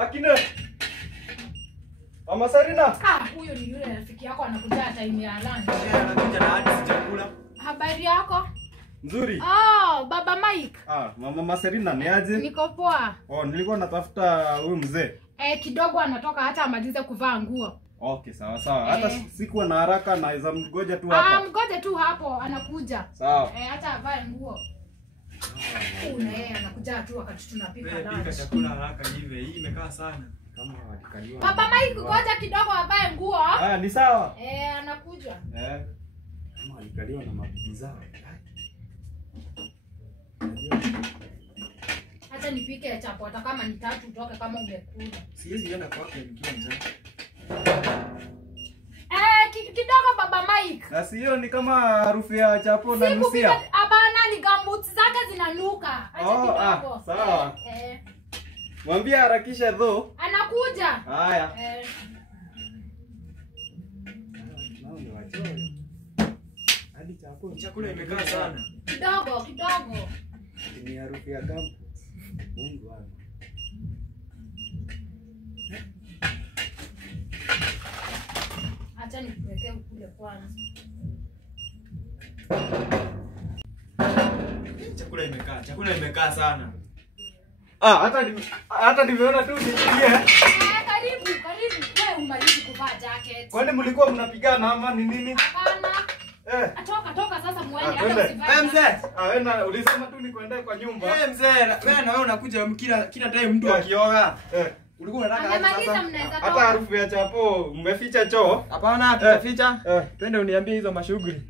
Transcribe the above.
Akina. Mama Sarina. Huyo ni yule rafiki yako anakuja time ya lunch. Anakuja na hadi chakula. Habari yako? Nzuri. Baba Mike. Mama Sarina ni aje? Niko poa. Nilikuwa natafuta huyu mzee. Kidogo anatoka hata amalize kuvaa nguo. Okay, sawa. Hata sikuwa na haraka, naweza mgoja tu hapa. Mgoje tu hapo, anakuja. Sawa. Hata avae nguo. Yeye anakuja tu wakati tunapika lunch. Pika chakula haraka hivi. Hii imekaa sana. Kama walikaliwa. Baba Mike, ngoja kidogo avae nguo. Ni sawa. Anakuja. Kama walikaliwa na mabibi zao. Hata nipike chapo hata kama ni 3 utoke kama umekula. Siwezi enda kwake nikiwa njaa. Kidogo Baba Mike. Sasa hiyo ni kama harufu ya chapo na nusia. Hapana, ni gambuti zake zinanuka. Acha kidogo. Sawa. Mwambie harakisha dho. Anakuja. Haya. Nao ni wachoyo. Hadi chakula imekaa sana. Kidogo. Ni harufu ya gambu. Mungu wangu. Acha nikuwekee ukule kwanza. Chakula imekaa sana. Hata nimeona tu niingie. Karibu. Wewe umalizi kuvaa jacket. Kwani mlikuwa mnapigana ama ni nini? Hapana. Toka sasa muende hata usivae. Mzee. Wewe ulisema tu nikuende kwa nyumba. Mzee, wewe na wewe unakuja kila time mtu akioga. Ulikuwa unataka Amemaliza, mnaweza toka. hata harufu ya chapo mmeficha choo. Hapana, tutaficha. Twende uniambie hizo mashughuli.